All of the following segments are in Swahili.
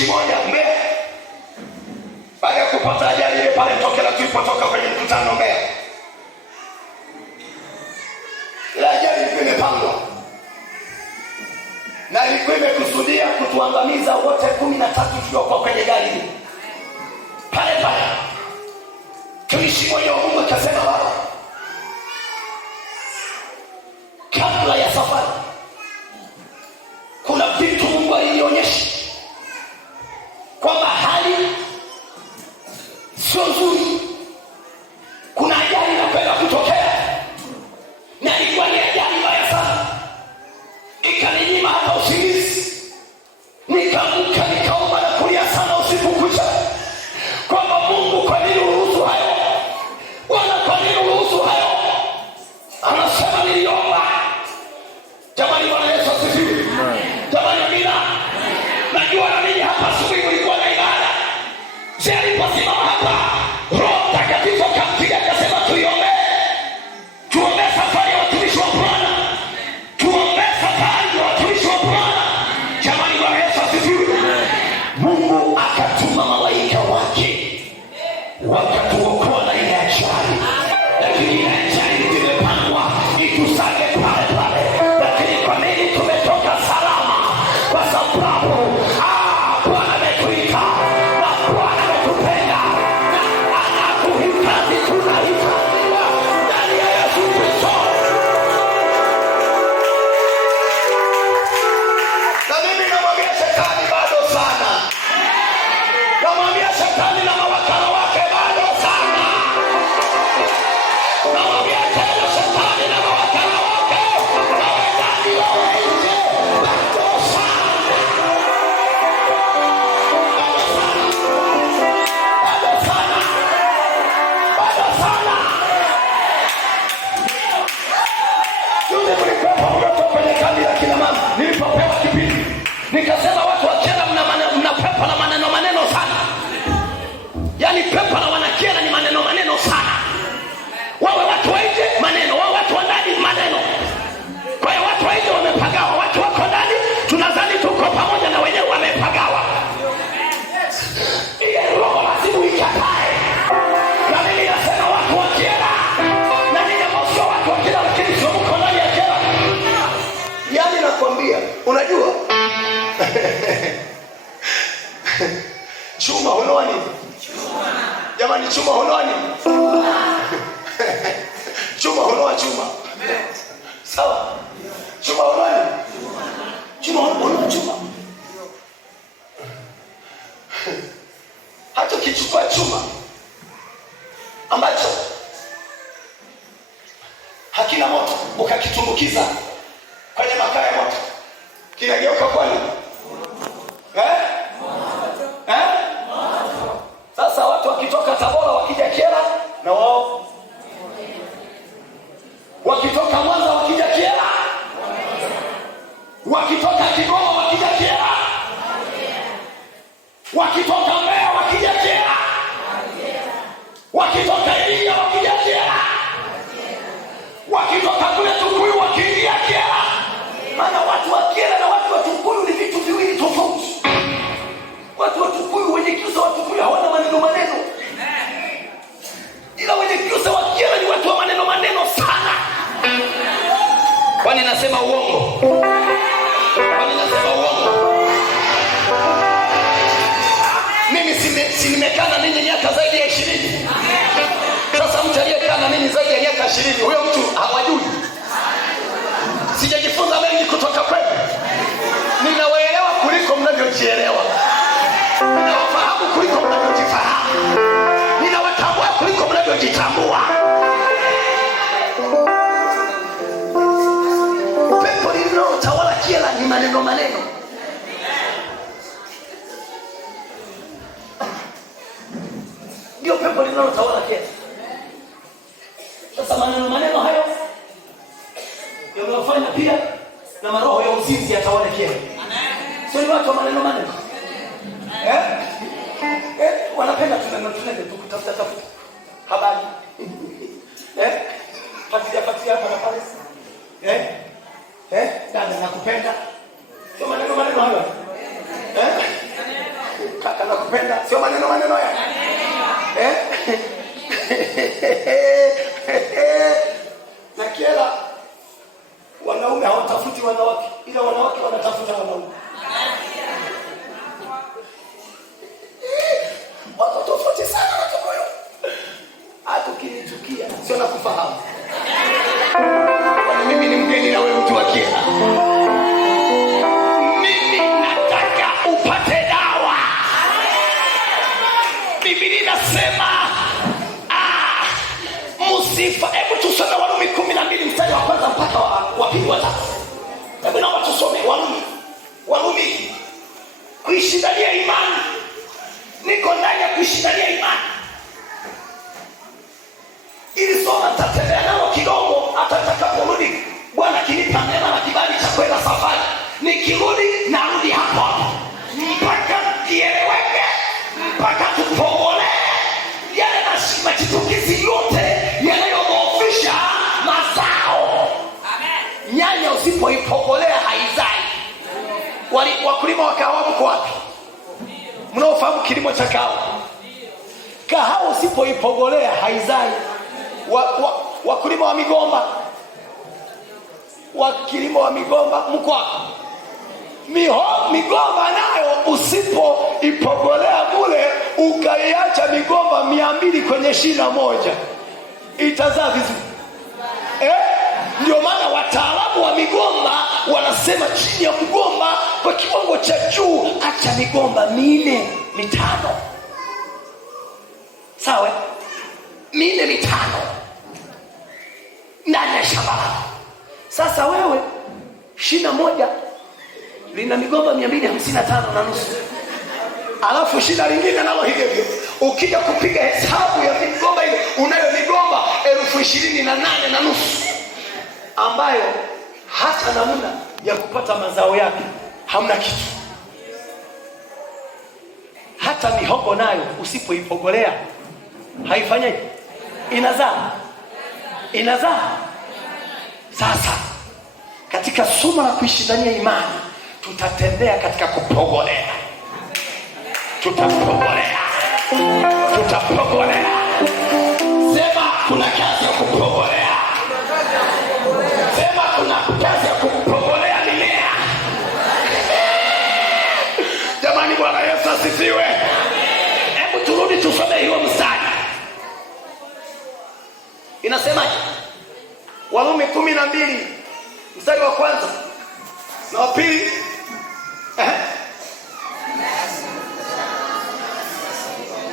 tumishi moja Mbeya, baada ya kupata ajali ile pale Tokela tulipotoka kwenye mkutano Mbeya. Ile ajali ilikuwa imepangwa na ilikuwa imekusudia kutuangamiza wote 13 tuliokuwa kwenye gari pale pale. Tumishi moja wa Mungu akasema, baba, kabla ya safari kuna vitu Mungu alinionyesha kwamba hali sio nzuri, kuna ajali inakwenda kutokea, na ilikuwa ni ajali mbaya sana. Ikaninyima hata usingizi, nikaamka nikaomba na kulia sana usiku kucha kwamba Mungu, kwa nini uruhusu hayo? Bwana, kwa nini uruhusu hayo? Anasema niliomba. Jamani, Bwana Yesu asifiwe. Jamani, amina. Najua na mimi hapa asubuhi mlikuwa na ibada. Je, aliposimama hapa Roho Mtakatifu akampiga akasema tuiombe. Tuombe safari ya watumishi wa Bwana. Tuombe safari ya watumishi wa Bwana. Jamani, Bwana Yesu asifiwe. Mungu akatuma malaika wake wakatuokoa na ile ajali. Lakini ile ajali imepangwa itusage pale pale. Lakini kwa nini tumetoka salama? Kwa sababu Bwana ametuita na Bwana ametupenda na anakuhitaji. Tunahitaji ndani ya Yesu Kristo. Na mimi namwambia shetani bado sana. Namwambia shetani na mawakala wake bado sana. Namwambia tena shetani na mawakala wake wawe ndani wawe nje bado sana. Bado sana. Bado sana. Yule mlikuwa pamoja kwenye kambi la kina mama, nilipopewa kipindi nikasema watu wakienda mna pepo na maneno sana. Yaani pepo na wanakienda ni maneno sana. Wawe watu wa nje maneno, wawe watu wa ndani maneno. Kwa hiyo watu wa nje wamepagawa, watu wako ndani tunadhani tuko pamoja na wenyewe wamepagawa. Ile roho lazima ikatae. Na mimi nasema watu wakienda na ninyi msio watu wakienda, lakini sio mko ndani ya jela. Yaani nakwambia, unajua chuma huloa nini? Jamani, chuma huloa nini? Chuma huloa chuma. Sawa? Chuma huloa nini? Chuma huloa chuma. Hata ukichukua chuma ambacho hakina moto ukakitumbukiza kwenye makaa ya moto, kinageuka kwa nini? Sasa watu wakitoka Tabora wakija Kyela na wao, wakitoka Mwanza wakija Kyela, wakitoka Kigoma wakija Kyela, wakitoka Mbeya wakija Kyela, wakitoka Iringa wakija Kyela, wakitoka kule Tukuyu wakiingia Kyela. Maana watu wa Kyela na watu wa Tukuyu ni vitu viwili tofauti. Watu wa Tukuyu, wenye Kiusa wa Tukuyu hawana maneno. Ila wenye Kiusa wa Kyela ni watu wa maneno sana. Kwani nasema uongo? Kwani nasema uongo? Mimi si nimekaa na ninyi miaka zaidi ya 20. Sasa mtu aliyekaa na ninyi zaidi ya miaka 20, huyo mtu hawajui. Sijajifunza mengi kutoka kwenu. Ninawaelewa kuliko mnavyojielewa. Ninawafahamu kuliko mnavyojifahamu. Ninawatambua kuliko mnavyojitambua. Pepo linalotawala Kyela ni maneno. Ndio pepo linalotawala Kyela. Sasa maneno hayo yanafanya pia na maroho ya uzinzi yatawale Kyela. Sio ni watu wa maneno. Wanapenda tunende tukutafuta habari. Patia hapa na pale. Dada nakupenda. Sio maneno hayo. nakupenda, sio maneno ya na kiela. Wanaume hawatafuti wanawake, ila wanawake wanatafuta wanaume. Watu tofauti sana na tukoyo. Hata ukinichukia sio nakufahamu. Kwani mimi ni mgeni na wewe mtu wa kiela? Mimi nataka upate dawa. Biblia inasema Musifa. Hebu tusome Warumi 12 mstari wa kwanza mpaka wa pili wa tatu. Hebu naomba tusome Warumi. Kuishi ndani ya imani. Niko ndani ya kuishi ndani ya imani. Ili soma tatembea nao kidogo hata nitakaporudi. Bwana kinipa neema na kibali cha kwenda safari. Nikirudi narudi hapo. Mpaka kieleweke, mpaka tupongole yale machitukizi yote yanayodhoofisha mazao. Amen. Nyanya usipoipogolea haizai. Wakulima wa kahawa mko wapi? Mnaofahamu kilimo cha kahawa? Kahawa usipoipogolea haizai. Wakulima wa migomba, kilimo wa migomba mko wapi? Migomba nayo usipoipogolea kule ukaiacha migomba 200 kwenye shina moja itazaa vizuri. Ndio maana wataalamu wa migomba wanasema chini ya mgomba kwa kiwango cha juu acha migomba 4-5. Sawa? 4-5 ndani ya shamba. Sasa wewe shina moja lina migomba 255 na nusu. Alafu shina lingine nalo hivyo. Ukija kupiga hesabu ya migomba ile unayo migomba 28 na nusu ambayo hata namna ya kupata mazao yake hamna kitu. Hata mihogo nayo usipoipogolea haifanyaje? Inazaa. Sasa katika somo la kuishi ndani ya imani tutatembea katika kupogolea. Tutapogolea. Sema kuna kazi ya kupogolea. Sema kuna kazi ya kupogolea mimea. Jamani, Bwana Yesu asifiwe. Hebu turudi tusome hiyo mstari. Inasemaje? Warumi 12 mstari wa kwanza na wa pili.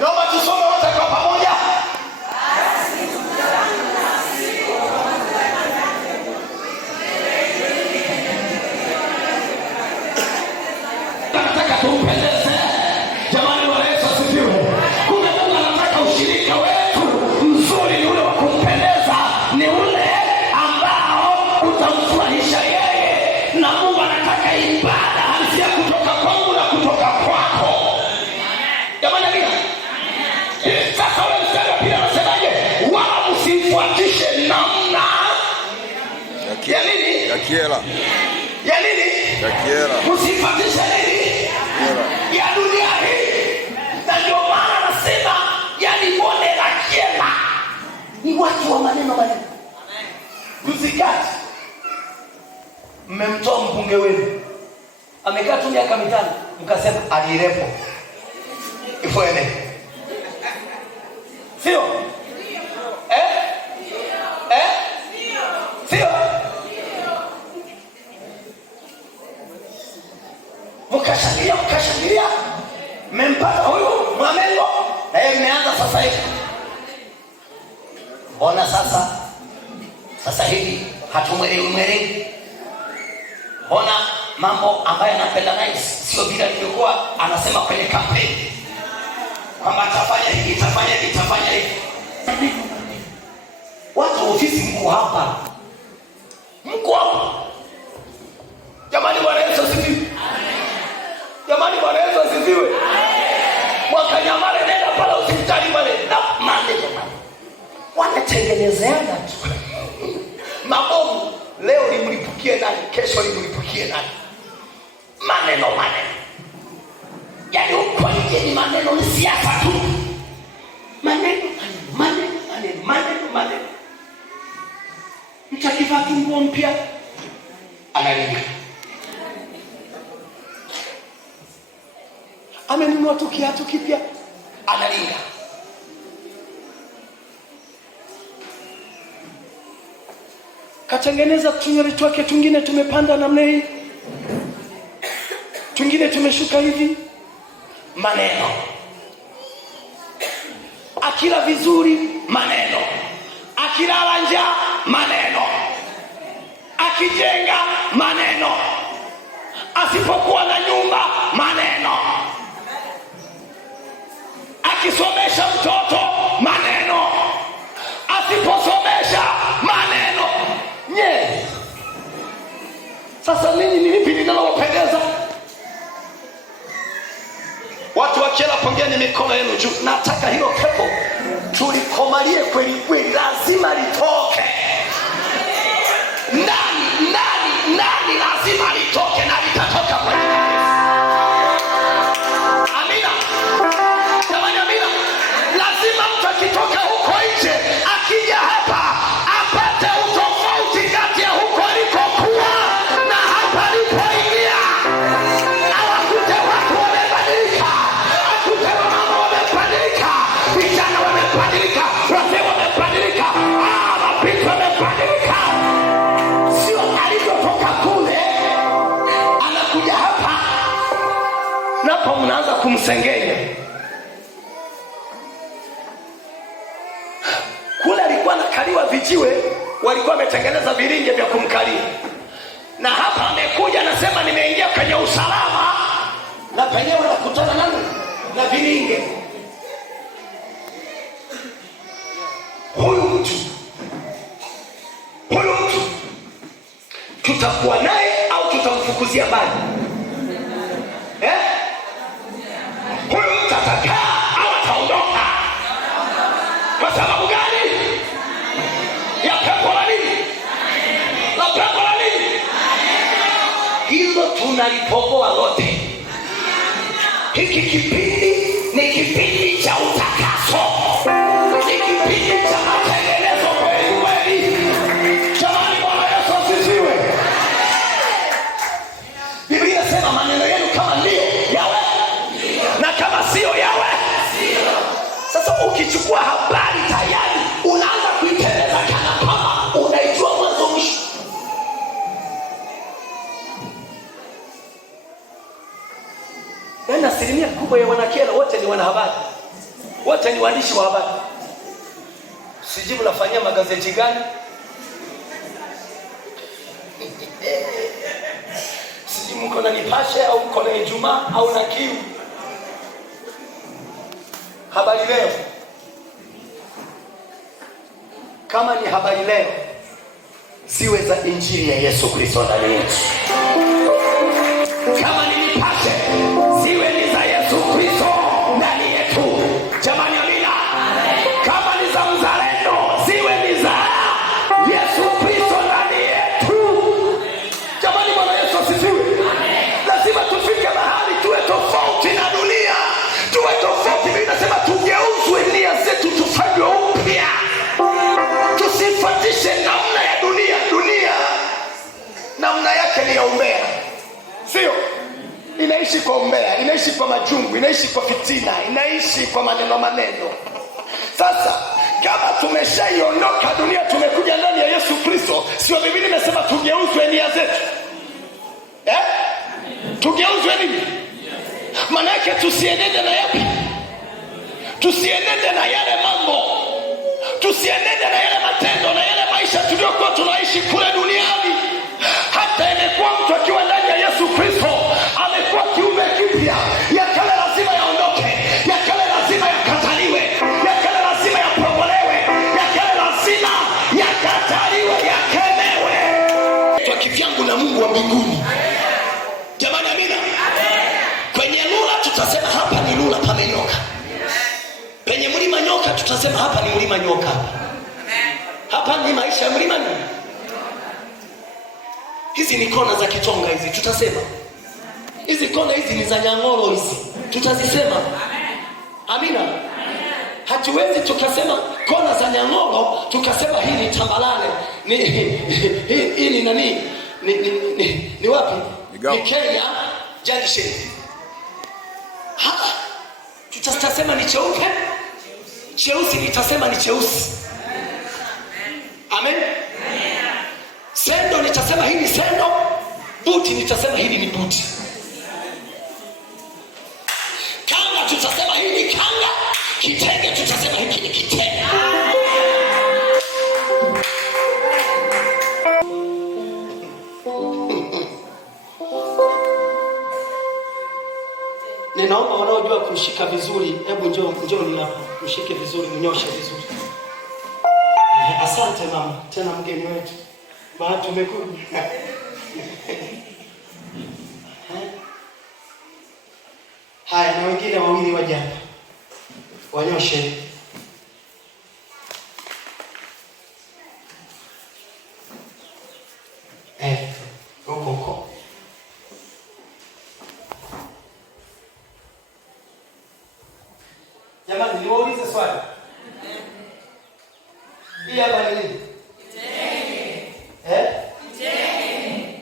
Naomba tusome wote kwa pamoja. Nataka tumpendeze. Jamani, Bwana Yesu asifiwe. Kuna Mungu anataka ushirika wetu mzuri ni ule wa kumpendeza, ni ule ambao utamfurahisha yeye. Na Mungu anataka ibada halisia kutoka kwangu na kutoka kwako. Jamani, amina. Sasa ule mstari wa pili anasemaje? Wala msifuatishe namna ya nini? Ya kiela. Ya nini? Ya kiela. Msifuatishe nini? Ya dunia hii. Na ndio maana anasema yani bonde la kiela ni watu wa maneno. Kusikati. Mmemtoa mbunge wenu amekaa tu miaka 5 mkasema alirepo ifuene. Sio? Sio? Mkashangilia mmempata huyu Mwamengo na yeye imeanza sasa hivi. Mbona sasa hivi hatumwelewi? Mbona mambo ambayo anapenda naye sio vile alivyokuwa anasema kwenye kampeni kwamba atafanya hivi, itafanya hivi. Watu ofisi mko hapa. Jamani, Bwana Yesu asifiwe. Jamani, Bwana Yesu asifiwe. Wakanyamale, nenda pale hospitali pale na maneno wanatengenezeana tu mabomu. Leo limlipukie nani, kesho limlipukie nani. Maneno yani ukweli nikwambie, ni maneno, ni siasa tu, maneno. Mtu akivaa nguo mpya analinga, amenunua tu kiatu kipya analinga. Katengeneza tunywele twake, tungine tumepanda namna hii, tungine tumeshuka hivi. Maneno. Akila vizuri, maneno. Akilala njaa, maneno. Akijenga, maneno. Asipokuwa na nyumba, maneno. Akisomesha mtoto, maneno. Asiposomesha, maneno. Sasa nini ni lipi linalowapendeza? Watu wa Kyela, pongeni mikono yenu juu. Nataka hilo pepo tulikomalie kweli kweli, lazima litoke. Ndani lazima litoke, na litatoka kwa jina la Yesu. Amina. Jamani, amina. Lazima mtu akitoka huko nje, akija hapa apate utofauti kati ya huko alikokuwa na hapa alipoingia. Awakute watu wamebadilika, akute mama wamebadilika, vijana wamebadilika, wazee wamebadilika, mapito wamebadilika. Sio alivyotoka kule anakuja hapa, napo mnaanza kumsengenya. Kule alikuwa anakaliwa vijiwe, walikuwa wametengeneza viringe vya kumkalia. Na hapa amekuja anasema nimeingia kwenye usalama, na penyewe nakutana na viringe. Huyu mtu tutakuwa naye au tutamfukuzia mbali? Huyu mtu atakaa au ataondoka? Kwa sababu gani? Ya pepo la nini? La pepo la nini? Hilo tunalipogoa lote. Hiki kipindi ni kipindi cha utakaso, ni kipindi cha matengenezo kweli kweli. Jamani, Bwana Yesu asifiwe. Biblia inasema maneno yenu kama ndio yawe, na kama sio yawe. Sasa ukichukua habari tayari unaanza kuitengeneza kana kama unaijua mwanzo mwisho. Na asilimia kubwa ya Wanakyela wote ni wanahabari, wote ni waandishi wa habari. Sijui mnafanyia magazeti gani? Sijui mko na Nipashe au mko na Ijumaa au na Kiu. Habari Leo. Kama ni Habari Leo, ziwe za injili ya Yesu Kristo ndani yetu. Kama ni Nipashe, ziwe ni za Yesu Kristo ndani yetu. Jamani, amina. Kama ni za Mzalendo, ziwe ni za Yesu Kristo ndani yetu. Jamani, Bwana Yesu asifiwe. Lazima tufike mahali tuwe tofauti na dunia, tuwe tofauti. Biblia inasema tugeuzwe nia zetu, tufanywe upya, tusifuatishe namna ya dunia. Dunia namna yake ni ya umbea, sio? Inaishi kwa umbea, inaishi kwa majungu, inaishi kwa fitina, inaishi kwa maneno. Sasa kama tumeshaiondoka dunia, tumekuja ndani ya Yesu Kristo, sio Biblia imesema tugeuzwe nia zetu? Tugeuzwe nini? Maana yake tusienende na yapi? Tusienende na yale mambo, tusienende na yale matendo, na yale maisha tuliyokuwa tunaishi kule duniani. Hata imekuwa mtu akiwa ndani ya Yesu Kristo amekuwa kiumbe kipya. Ya kale lazima yaondoke, ya kale lazima yakataliwe, ya kale lazima yapogolewe, ya kale lazima yakataliwe, yakemewe. Kwa kivyangu na Mungu wa mbinguni. Jamani, amina. Kwenye lula tutasema hapa ni lula pamenyoka. Penye mlima nyoka tutasema hapa ni mlima nyoka. Hapa ni maisha ya mlima nyoka. Hizi ni kona za Kitonga hizi, tutasema hizi kona hizi ni za Nyang'oro hizi, tutazisema. Amina. Hatuwezi tukasema kona za Nyang'oro tukasema hii ni tambalale. Hii ni nani? Ni wapi? Ni Kenya Junction. Tutasema ni cheupe, cheusi nitasema ni cheusi. Amen. Sendo nitasema hii ni sendo, buti nitasema hili ni buti. Kanga tutasema hii ni kanga, kitenge tutasema hiki ni kitenge. Ninaomba wanaojua kushika vizuri, hebu njoo hapa, mshike vizuri, mnyoshe vizuri. Asante mama, tena mgeni wetu. Maana tumekuja. Haya, na wengine wawili waje hapa. Wanyoshe. Huko. Jamani, niwaulize swali. Hii hapa ni nini? Kitenge. Kitenge.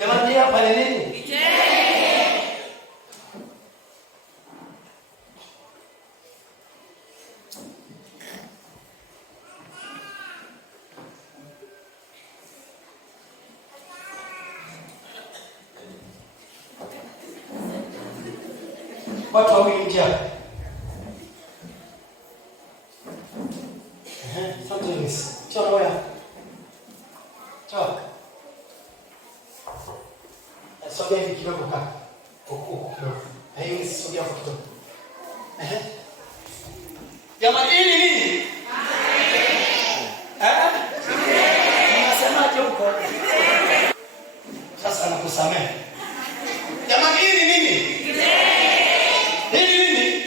Jamani, hii hapa ni nini? Kitenge. Watu wawili njia. Chora wewe. Chora. Sogea hivi kidogo kaka. Huko. Hiyo sogea hapo kidogo. Jamani, hii ni nini? Unasemaje huko? Sasa nakusamehe. Jamani, hii ni nini? Hii ni nini?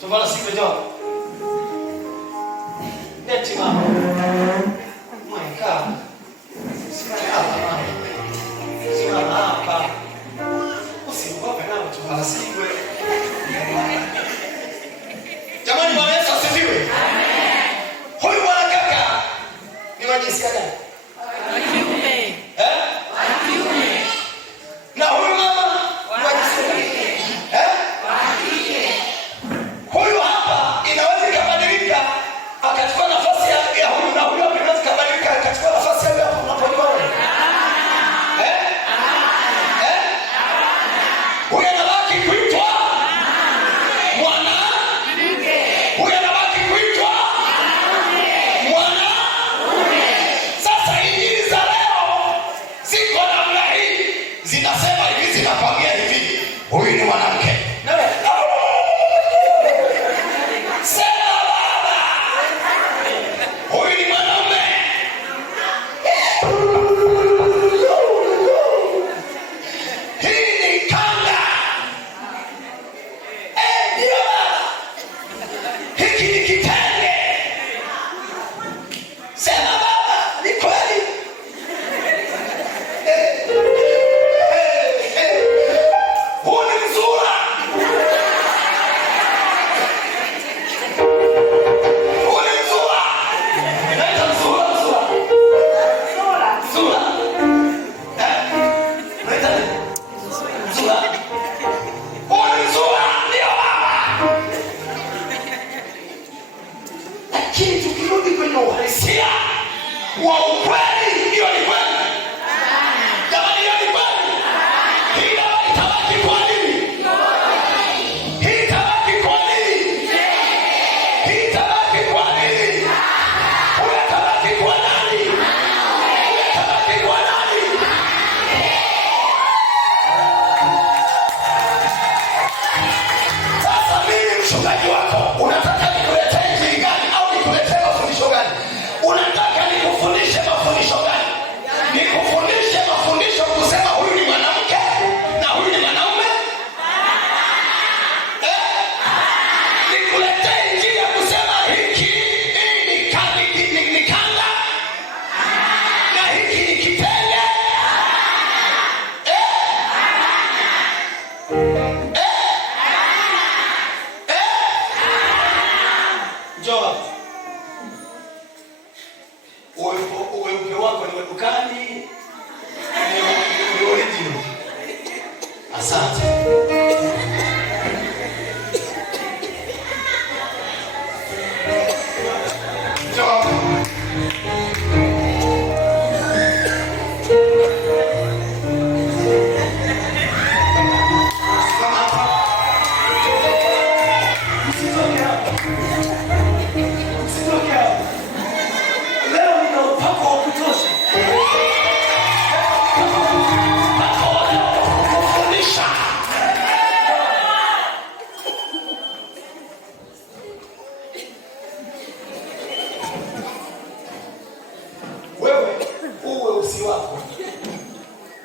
Tumala siku njoo. Neti mama. My God. Simama hapa. Usiogope nao tumala siku. Jamani, Bwana Yesu asifiwe. Amen. Huyu bwana kaka ni wa jinsia gani? Wa kiume. Wa kiume. Na huyu mama wa jinsia gani? Wa kike. Huyu hapa inaweza ikabadilika akachukua nafasi ya huyu, na huyu hapa inaweza ikabadilika akachukua nafasi ya huyu hapa. Unapojua wewe huyu anabaki kuitwa mwanamke, huyu anabaki kuitwa mwanaume. Sasa injili za leo ziko namna hii, zinasema hivi, zinakwambia hivi, huyu ni mwanamke. Asante. Wako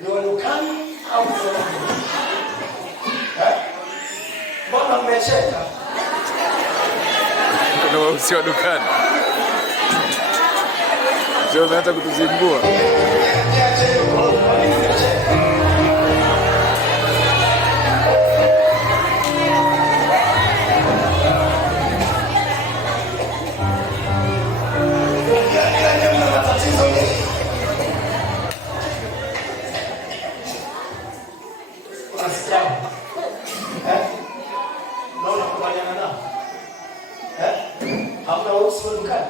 ni wa dukani au mbona mmecheka? Kuna wausi wa dukani sio umeanza kutuzingua. Naona kubaliana nao. Hamna weusi wa dukani?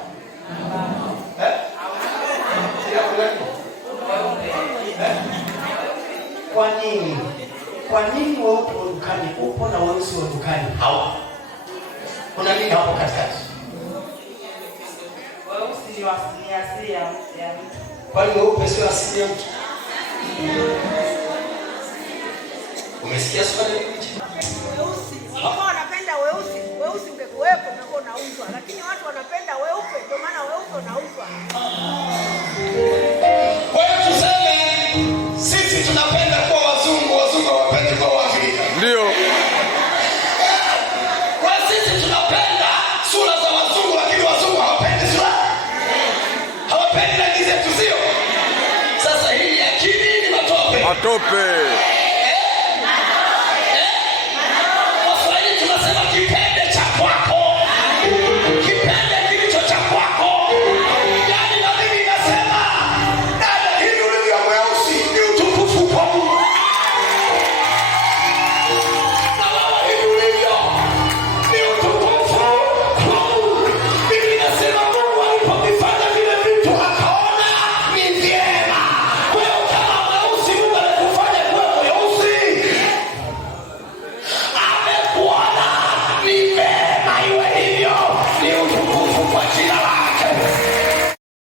Kwa nini? Kwa nini weupe wa dukani upo na weusi wa dukani hawa? Kuna nini hapo katikati? Weusi ni asili ya mtu. Kwani weupe sio asili ya mtu? Umesikia swali hili? Weusi. Kama wanapenda weusi, weusi ungekuwepo ungekuwa unauzwa. Lakini watu wanapenda weupe, ndio maana weupe unauzwa. Kwa hiyo tuseme sisi tunapenda kuwa wazungu, wazungu hawapendi kuwa Waafrika. Ndio. Kwa sisi tunapenda sura za wazungu, lakini wazungu hawapendi sura. Hawapendi rangi zetu, sio? Sasa hii akili ni matope. Matope. Waswahili tunasema kipe